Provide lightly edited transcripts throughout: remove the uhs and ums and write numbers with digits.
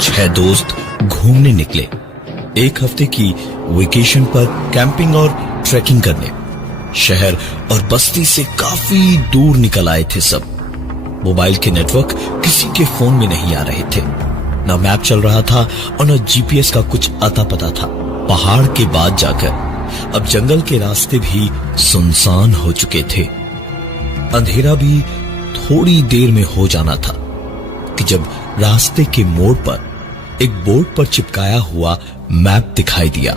छह दोस्त घूमने निकले, एक हफ्ते की वेकेशन पर कैंपिंग और ट्रैकिंग करने। शहर और बस्ती से काफी दूर निकल आए थे सब। मोबाइल के नेटवर्क किसी के फोन में नहीं आ रहे थे, ना मैप चल रहा था और न जीपीएस का कुछ अता पता था। पहाड़ के बाद जाकर अब जंगल के रास्ते भी सुनसान हो चुके थे। अंधेरा भी थोड़ी देर में हो जाना था कि जब रास्ते के मोड़ पर एक बोर्ड पर चिपकाया हुआ मैप दिखाई दिया।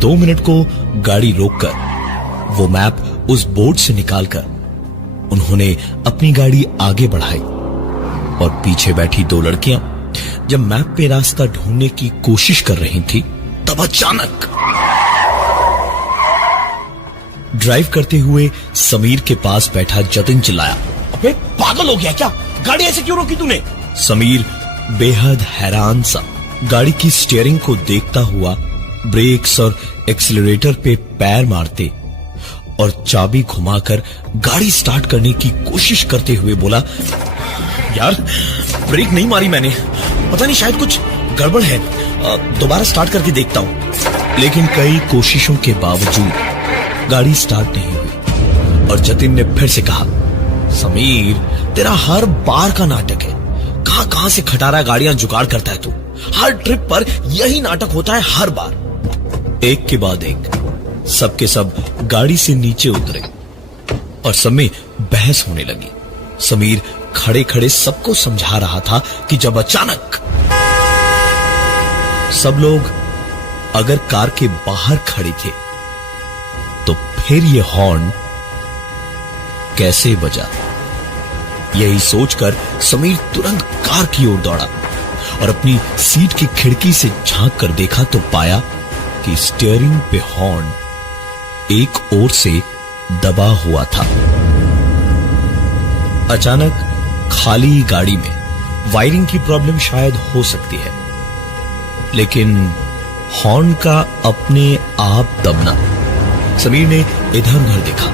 2 मिनट को गाड़ी रोककर वो मैप उस बोर्ड से निकालकर उन्होंने अपनी गाड़ी आगे बढ़ाई और पीछे बैठी 2 लड़कियां जब मैप पे रास्ता ढूंढने की कोशिश कर रही थी, तब अचानक ड्राइव करते हुए समीर के पास बैठा जतिन चिल्लाया, अबे पागल हो गया क्या? गाड़ी ऐसे क्यों रोकी तूने? समीर बेहद हैरान सा गाड़ी की स्टीयरिंग को देखता हुआ ब्रेक्स और एक्सीलरेटर पे पैर मारते और चाबी घुमाकर गाड़ी स्टार्ट करने की कोशिश करते हुए बोला, यार ब्रेक नहीं मारी मैंने, पता नहीं शायद कुछ गड़बड़ है, दोबारा स्टार्ट करके देखता हूं। लेकिन कई कोशिशों के बावजूद गाड़ी स्टार्ट नहीं हुई और जतिन ने फिर से कहा, समीर तेरा हर बार का नाटक है, कहां से खटारा गाड़ियां जुगाड़ करता है तू। हर ट्रिप पर यही नाटक होता है हर बार। एक के बाद एक सबके सब गाड़ी से नीचे उतरे और सब में बहस होने लगी। समीर खड़े खड़े सबको समझा रहा था कि जब अचानक सब लोग अगर कार के बाहर खड़े थे तो फिर ये हॉर्न कैसे बजा। यही सोचकर समीर तुरंत कार की ओर दौड़ा और अपनी सीट की खिड़की से झांक कर देखा तो पाया कि स्टीयरिंग पे हॉर्न एक ओर से दबा हुआ था। अचानक खाली गाड़ी में वायरिंग की प्रॉब्लम शायद हो सकती है, लेकिन हॉर्न का अपने आप दबना। समीर ने इधर उधर देखा,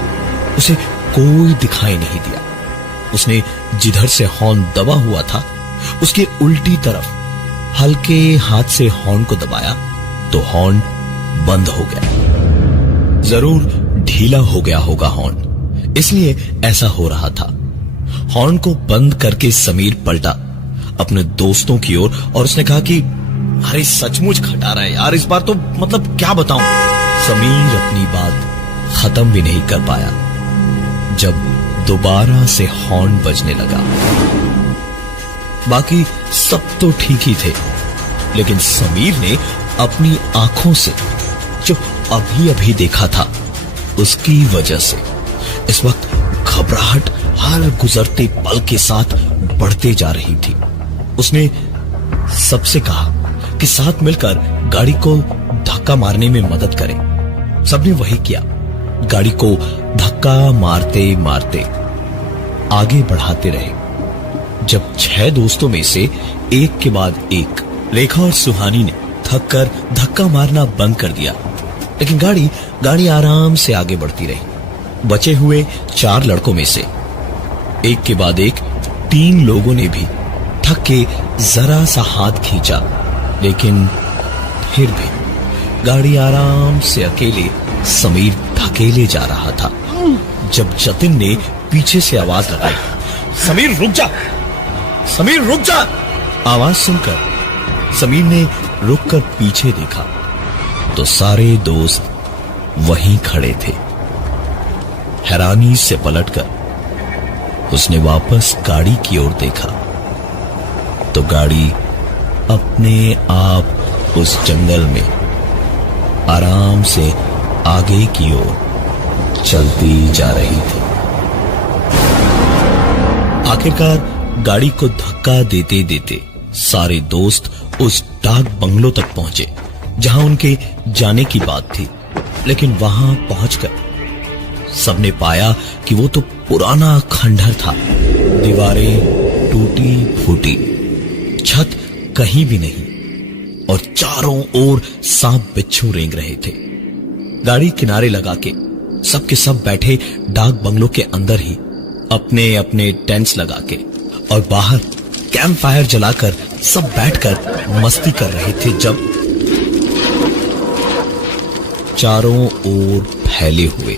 उसे कोई दिखाई नहीं दिया। उसने जिधर से हॉर्न दबा हुआ था उसके उल्टी तरफ हल्के हाथ से हॉर्न को दबाया तो हॉर्न बंद हो गया। जरूर ढीला हो गया होगा हॉर्न, इसलिए ऐसा हो रहा था। हॉर्न को बंद करके समीर पलटा अपने दोस्तों की ओर और उसने कहा कि अरे सचमुच खटारा है यार, इस बार तो मतलब क्या बताऊं। समीर अपनी बात खत्म भी नहीं कर पाया जब दोबारा से हॉर्न बजने लगा। बाकी सब तो ठीक ही थे, लेकिन समीर ने अपनी आंखों से जो अभी अभी देखा था उसकी वजह से इस वक्त घबराहट हर गुजरते पल के साथ बढ़ते जा रही थी। उसने सबसे कहा कि साथ मिलकर गाड़ी को धक्का मारने में मदद करें। सबने वही किया। गाड़ी को धक्का मारते मारते आगे बढ़ाते रहे। जब 6 दोस्तों में से एक के बाद एक रेखा और सुहानी ने थक कर धक्का मारना बंद कर दिया, लेकिन गाड़ी आराम से आगे बढ़ती रही। बचे हुए 4 लड़कों में से एक के बाद एक 3 लोगों ने भी थक के जरा सा हाथ खींचा, लेकिन फिर भी गाड़ी आराम से अकेले समीर धकेले जा रहा था। जब जतिन ने पीछे से आवाज लगाई, समीर रुक जा, समीर रुक जा। आवाज सुनकर समीर ने रुककर पीछे देखा तो सारे दोस्त वहीं खड़े थे। हैरानी से पलटकर उसने वापस गाड़ी की ओर देखा तो गाड़ी अपने आप उस जंगल में आराम से आगे की ओर चलती जा रही थी। आखिरकार गाड़ी को धक्का देते देते सारे दोस्त उस डाक बंगलो तक पहुंचे जहां उनके जाने की बात थी, लेकिन वहां पहुंचकर सबने पाया कि वो तो पुराना खंडहर था। दीवारें टूटी फूटी, छत कहीं भी नहीं और चारों ओर सांप बिच्छू रेंग रहे थे। गाड़ी किनारे लगा के सबके सब बैठे डाक बंगलों के अंदर ही अपने अपने टेंट्स लगा के, और बाहर कैंप फायर जलाकर सब बैठकर मस्ती कर रहे थे, जब चारों ओर फैले हुए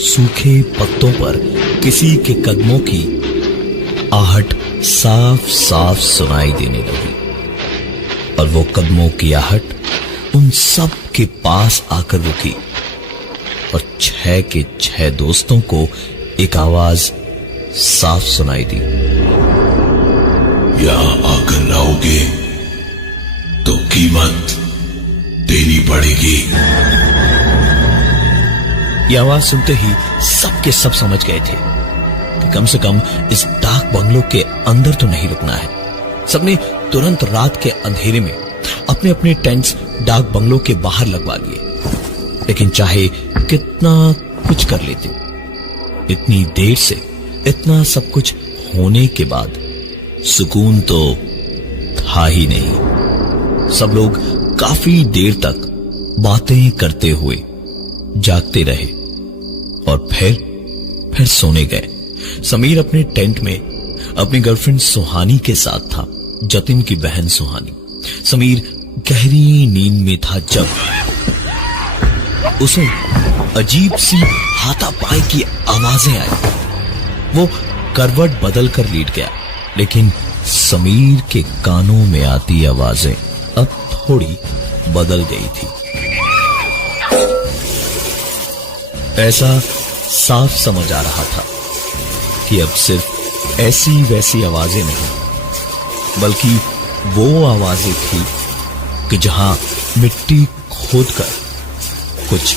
सूखे पत्तों पर किसी के कदमों की आहट साफ साफ सुनाई देने लगी, और वो कदमों की आहट उन सब के पास आकर रुकी, और 6 के 6 दोस्तों को एक आवाज साफ सुनाई दी। यहां आकर रहोगे तो कीमत देनी पड़ेगी। यह आवाज सुनते ही सबके सब समझ गए थे कि कम से कम इस डाक बंगलों के अंदर तो नहीं रुकना है। सबने तुरंत रात के अंधेरे में अपने अपने टेंट्स डाक बंगलों के बाहर लगवा लिए, लेकिन चाहे कितना कुछ कर लेते, इतनी देर से इतना सब कुछ होने के बाद सुकून तो था ही नहीं। सब लोग काफी देर तक बातें करते हुए जागते रहे और फिर सोने गए। समीर अपने टेंट में अपनी गर्लफ्रेंड सुहानी के साथ था, जतिन की बहन सुहानी। समीर गहरी नींद में था जब उसे अजीब सी हाथापाई की आवाजें आई। वो करवट बदल कर लेट गया, लेकिन समीर के कानों में आती आवाजें अब थोड़ी बदल गई थी। ऐसा साफ समझ आ रहा था कि अब सिर्फ ऐसी वैसी आवाजें नहीं, बल्कि वो आवाजें थी कि जहां मिट्टी खोदकर कुछ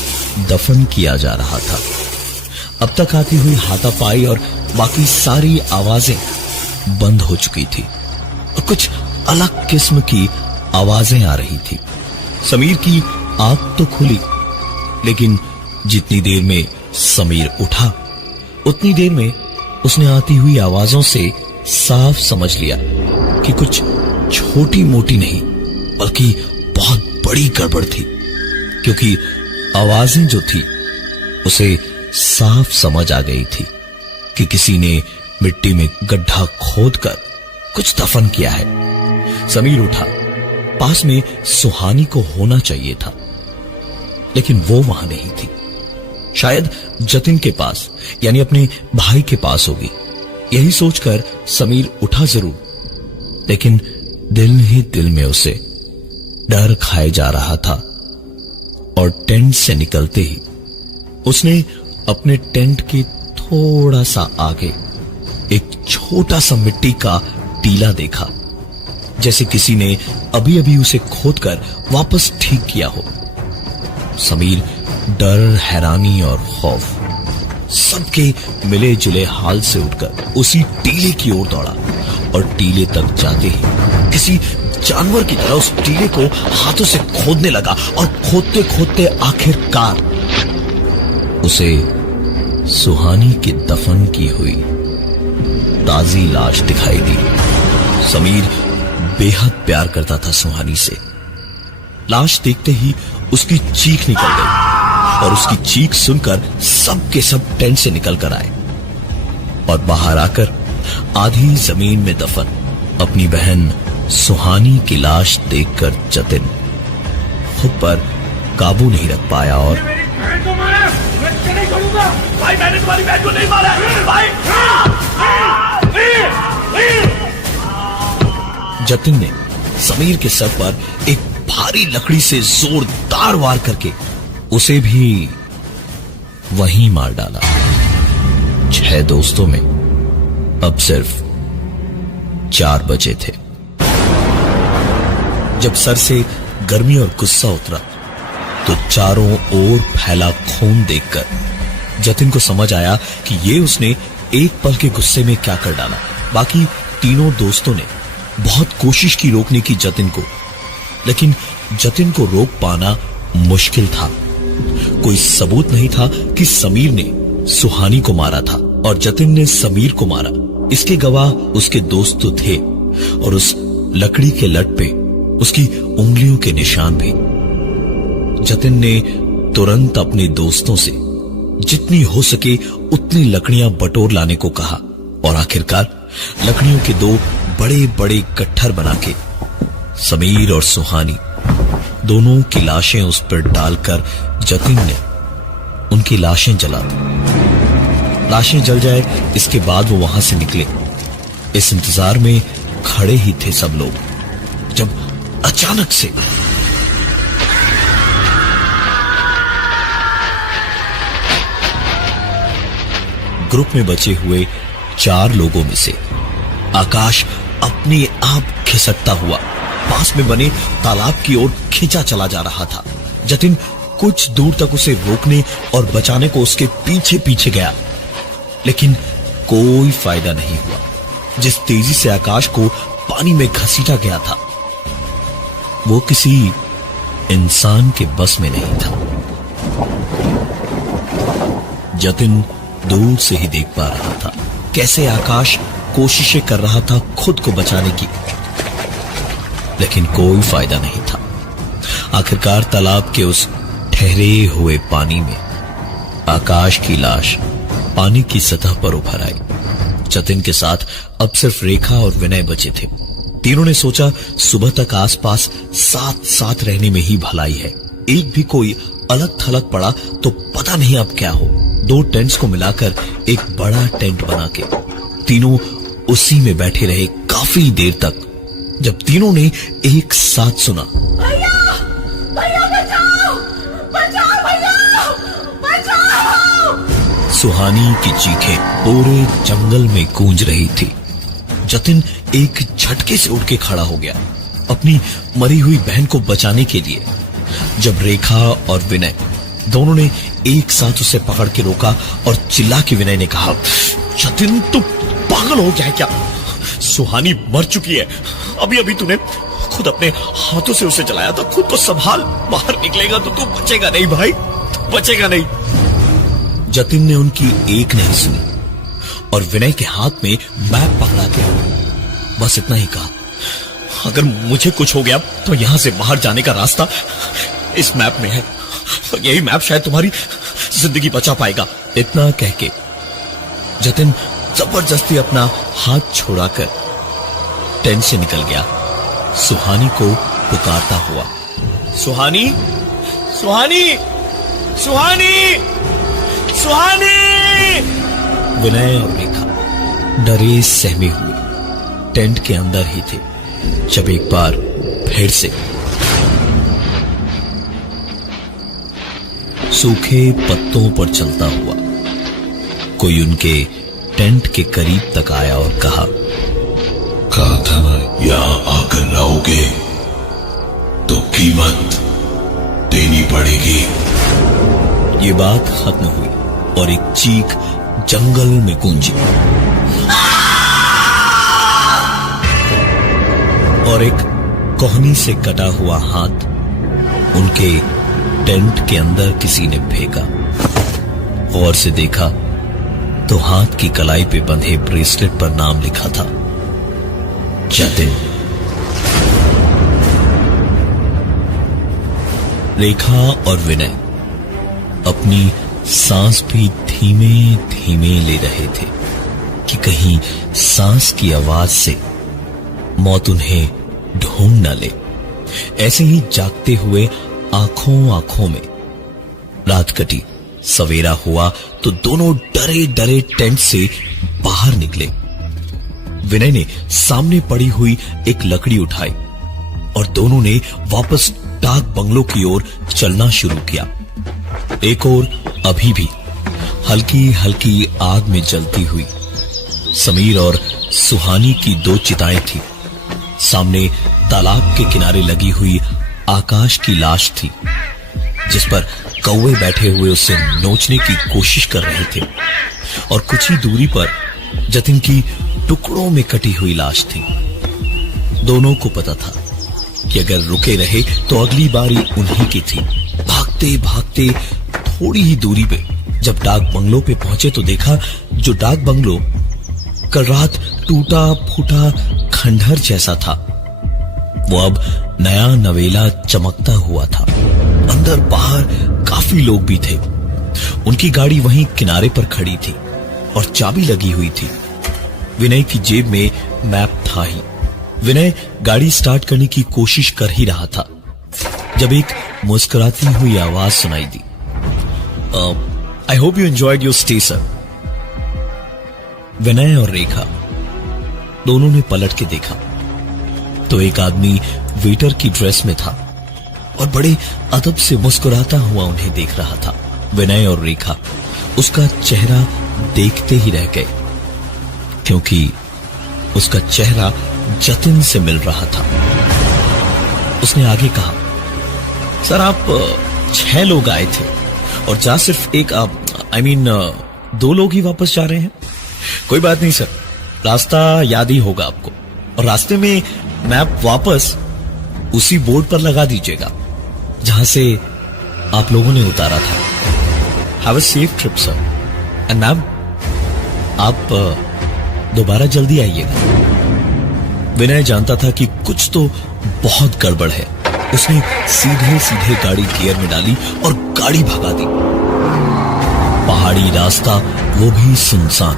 दफन किया जा रहा था। अब तक आती हुई हाथापाई और बाकी सारी आवाजें बंद हो चुकी थी और कुछ अलग किस्म की आवाजें आ रही थी। समीर की आंख तो खुली, लेकिन जितनी देर में समीर उठा उतनी देर में उसने आती हुई आवाजों से साफ समझ लिया कि कुछ छोटी मोटी नहीं बल्कि बहुत बड़ी गड़बड़ थी, क्योंकि आवाजें जो थी उसे साफ समझ आ गई थी कि किसी ने मिट्टी में गड्ढा खोदकर कुछ दफन किया है। समीर उठा, पास में सुहानी को होना चाहिए था, लेकिन वो वहां नहीं थी। शायद जतिन के पास, यानी अपने भाई के पास होगी। यही सोचकर समीर उठा जरूर, लेकिन दिल ही दिल में उसे डर खाए जा रहा था। और टेंट से निकलते ही उसने अपने टेंट के थोड़ा सा आगे एक छोटा सा मिट्टी का टीला देखा, जैसे किसी ने अभी अभी उसे खोदकर वापस ठीक किया हो। समीर डर, हैरानी और खौफ सबके मिले जुले हाल से उठकर उसी टीले की ओर दौड़ा, और टीले तक जाते ही किसी जानवर की तरह उस टीले को हाथों से खोदने लगा, और खोदते खोदते आखिरकार उसे सुहानी के दफन की हुई ताजी लाश दिखाई दी। समीर बेहद प्यार करता था सुहानी से। लाश देखते ही उसकी चीख निकल गई, और उसकी चीख सुनकर सब के सब टेंट से निकल कर आए, और बाहर आकर आधी जमीन में दफन अपनी बहन सुहानी की लाश देखकर जतिन खुद पर काबू नहीं रख पाया और भाई, मैंने तुम्हारी बहन को नहीं मारा भाई। जतिन ने समीर के सर पर एक भारी लकड़ी से जोरदार वार करके उसे भी वहीं मार डाला। 6 दोस्तों में अब सिर्फ 4 बचे थे। जब सर से गर्मी और गुस्सा उतरा तो चारों ओर फैला खून देखकर जतिन को समझ आया कि ये उसने एक पल के गुस्से में क्या कर डाला। बाकी तीनों दोस्तों ने बहुत कोशिश की रोकने की जतिन को, लेकिन जतिन को रोक पाना मुश्किल था। कोई सबूत नहीं था कि समीर ने सुहानी को मारा था और जतिन ने समीर को मारा। इसके गवाह उसके दोस्त तो थे, और उस लकड़ी के लट पे उसकी उंगलियों के निशान भी। जतिन ने तुरंत अपने दोस्तों से जितनी हो सके उतनी लकड़ियां बटोर लाने को कहा और आखिरकार लकड़ियों के 2 बड़े बड़े गट्ठर बना के समीर और सुहानी दोनों की लाशें उस पर डालकर जतिन ने उनकी लाशें जला दी। लाशें जल जाए इसके बाद वो वहां से निकले। इस इंतजार में खड़े ही थे सब लोग जब अचानक से ग्रुप में बचे हुए 4 लोगों में से आकाश अपने आप खिसकता हुआ पास में बने तालाब की ओर खींचा चला जा रहा था। जतिन कुछ दूर तक उसे रोकने और बचाने को उसके पीछे पीछे गया, लेकिन कोई फायदा नहीं हुआ। जिस तेजी से आकाश को पानी में घसीटा गया था वो किसी इंसान के बस में नहीं था। जतिन दूर से ही देख पा रहा था कैसे आकाश कोशिशें कर रहा था खुद को बचाने की, लेकिन कोई फायदा नहीं था। आखिरकार तालाब के उस ठहरे हुए पानी में आकाश की लाश पानी की सतह पर उभर आई। जतिन के साथ अब सिर्फ रेखा और विनय बचे थे। तीनों ने सोचा सुबह तक आसपास साथ साथ रहने में ही भलाई है। एक भी कोई अलग थलग पड़ा तो पता नहीं अब क्या हो। 2 टेंट्स को मिलाकर एक बड़ा टेंट बना के तीनों उसी में बैठे रहे काफी देर तक। जब तीनों ने एक साथ सुना, भैया भैया बचाओ बचाओ भैया बचाओ, सुहानी की चीखें पूरे जंगल में गूंज रही थी। जतिन एक झटके से उठ के खड़ा हो गया अपनी मरी हुई बहन को बचाने के लिए। जब रेखा और विनय दोनों ने एक साथ उसे पकड़ के रोका और चिल्ला के विनय ने कहा, जतिन तू पागल हो गया है क्या? सुहानी मर चुकी है। अभी अभी तूने खुद अपने हाथों से उसे जलाया था। खुद को संभाल, बाहर निकलेगा तो तू बचेगा नहीं भाई, तू बचेगा नहीं। जतिन ने उनकी एक नहीं सुनी और विनय के हाथ में मैप पकड़ा के बस इतना ही कहा, अगर मुझे कुछ हो गया तो यहां से बाहर जाने का रास्ता इस मैप में है। यही मैप शायद तुम्हारी जिंदगी बचा पाएगा। इतना कह के जतिन जबरदस्ती अपना हाथ छोड़ाकर टेंट से निकल गया, सुहानी को पुकारता हुआ, सुहानी सुहानी सुहानी सुहानी। विनय और रेखा डरे सहमे हुए टेंट के अंदर ही थे जब एक बार फिर से सूखे पत्तों पर चलता हुआ कोई उनके टेंट के करीब तक आया और कहा था ना, यहां आकर रहोगे तो कीमत देनी पड़ेगी। ये बात खत्म हुई और एक चीख जंगल में गूंजी और एक कोहनी से कटा हुआ हाथ उनके टेंट के अंदर किसी ने फेंका। गौर से देखा तो हाथ की कलाई पे बंधे ब्रेसलेट पर नाम लिखा था, जतिन। रेखा और विनय अपनी सांस भी धीमे धीमे ले रहे थे कि कहीं सांस की आवाज से मौत उन्हें ढूंढ न ले। ऐसे ही जागते हुए आंखों में रात कटी। सवेरा हुआ तो दोनों डरे डरे टेंट से बाहर निकले। विनय ने सामने पड़ी हुई एक लकड़ी उठाई और दोनों ने वापस डाक बंगलों की ओर चलना शुरू किया। एक ओर अभी भी हल्की हल्की आग में जलती हुई समीर और सुहानी की 2 चिताएं थी। सामने तालाब के किनारे लगी हुई आकाश की लाश थी जिस पर कौवे बैठे हुए उसे नोचने की कोशिश कर रहे थे और कुछ ही दूरी पर जतिन की टुकड़ों में कटी हुई लाश थी। दोनों को पता था कि अगर रुके रहे तो अगली बारी उन्हीं की थी। भागते भागते थोड़ी ही दूरी पे जब डाक बंगलों पे पहुंचे तो देखा जो डाक बंगलो कल रात टूटा फूटा खंडहर जैसा था वो अब नया नवेला चमकता हुआ था। अंदर बाहर काफी लोग भी थे। उनकी गाड़ी वहीं किनारे पर खड़ी थी और चाबी लगी हुई थी। विनय की जेब में मैप था ही। विनय गाड़ी स्टार्ट करने की कोशिश कर ही रहा था जब एक मुस्कुराती हुई आवाज सुनाई दी। I hope you enjoyed your stay sir. Vinay और रेखा दोनों ने पलट के देखा तो एक आदमी वेटर की ड्रेस में था और बड़े अदब से मुस्कुराता हुआ उन्हें देख रहा था। विनय और रेखा उसका चेहरा देखते ही रह गए क्योंकि उसका चेहरा जतिन से मिल रहा था। उसने आगे कहा, सर आप 6 लोग आए थे और जा सिर्फ एक दो लोग ही वापस जा रहे हैं। कोई बात नहीं सर, रास्ता याद ही होगा आपको और रास्ते में मैप वापस उसी बोर्ड पर लगा दीजिएगा जहां से आप लोगों ने उतारा था। Have a safe trip sir. And ma'am आप दोबारा जल्दी आइएगा। विनय जानता था कि कुछ तो बहुत गड़बड़ है। उसने सीधे सीधे गाड़ी गियर में डाली और गाड़ी भगा दी। पहाड़ी रास्ता, वो भी सुनसान।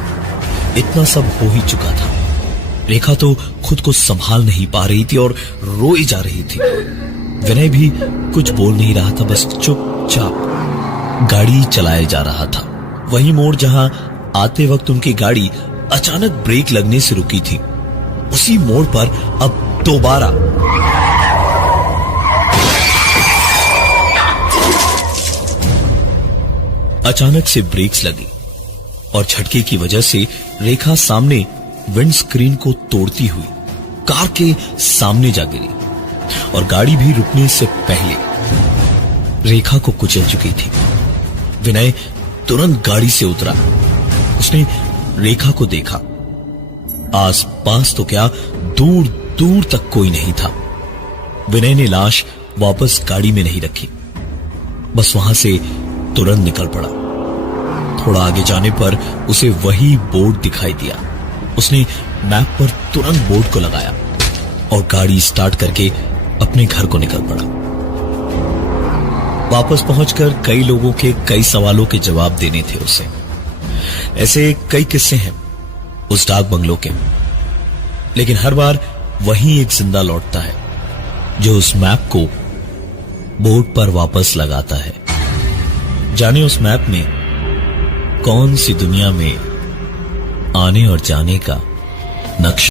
इतना सब हो ही चुका था। रेखा तो खुद को संभाल नहीं पा रही थी और रोई जा रही थी। विनय भी कुछ बोल नहीं रहा था, बस चुपचाप गाड़ी चलाए जा रहा था। वही मोड़ जहां आते वक्त उनकी गाड़ी अचानक ब्रेक लगने से रुकी थी, उसी मोड़ पर अब दोबारा अचानक से ब्रेक्स लगी और झटके की वजह से रेखा सामने विंड स्क्रीन को तोड़ती हुई कार के सामने जा गिरी और गाड़ी भी रुकने से पहले रेखा को कुचल चुकी थी। विनय तुरंत गाड़ी से उतरा। उसने रेखा को देखा। आसपास तो क्या, दूर दूर तक कोई नहीं था। विनय ने लाश वापस गाड़ी में नहीं रखी, बस वहां से तुरंत निकल पड़ा। थोड़ा आगे जाने पर उसे वही बोर्ड दिखाई दिया। उसने मैप पर तुरंत बोर्ड को लगाया और गाड़ी स्टार्ट करके अपने घर को निकल पड़ा। वापस पहुंचकर कई लोगों के कई सवालों के जवाब देने थे उसे। ऐसे कई किस्से हैं उस डाक बंगलों के, लेकिन हर बार वही एक जिंदा लौटता है जो उस मैप को बोर्ड पर वापस लगाता है। जाने उस मैप में कौन सी दुनिया में आने और जाने का नक्शा